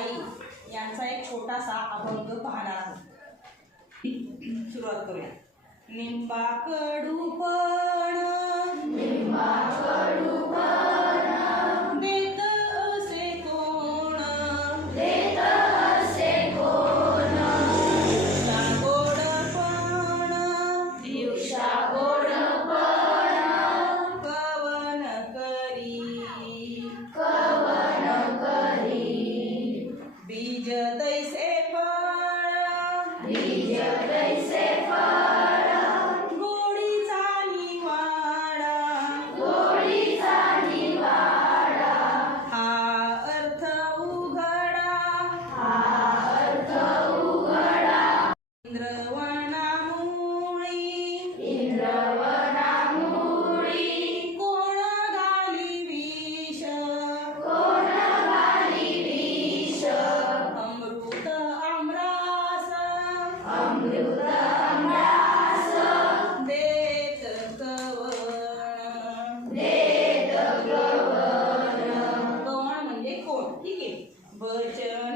आई यांचा एक छोटासा अभंग पाहणार आहोत. सुरुवात करूया. निंबाकडू पण bird